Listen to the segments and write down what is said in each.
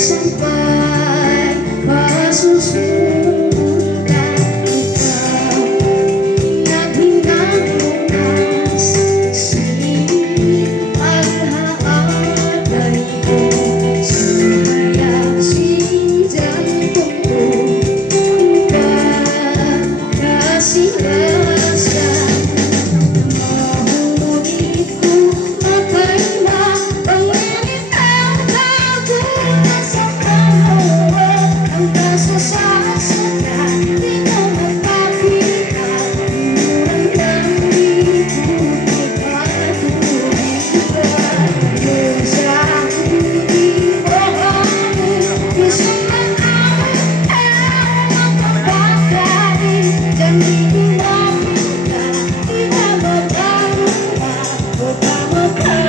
Sampai masusundan ikaw naghinaglunas paghaadal ko sumaya sinjan ko pagkasilasan mahuli ko mapayla panginit ang kagulas ang kaso sa asala, di mo magpapita murang lang ikot ipatuloy ko yun sa hindi ko gusto man ako ang magpapagay dyan di makita di na magkaroon o pamagay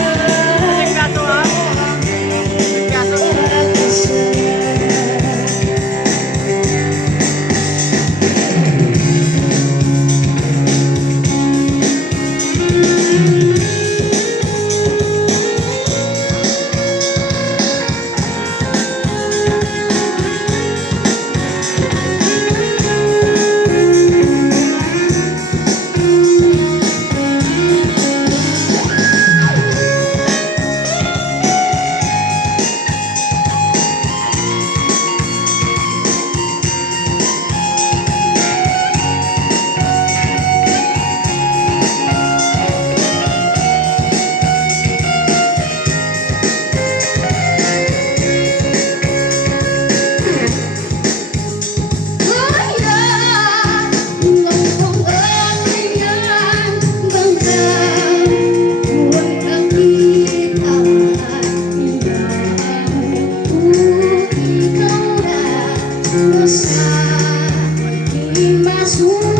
Masuk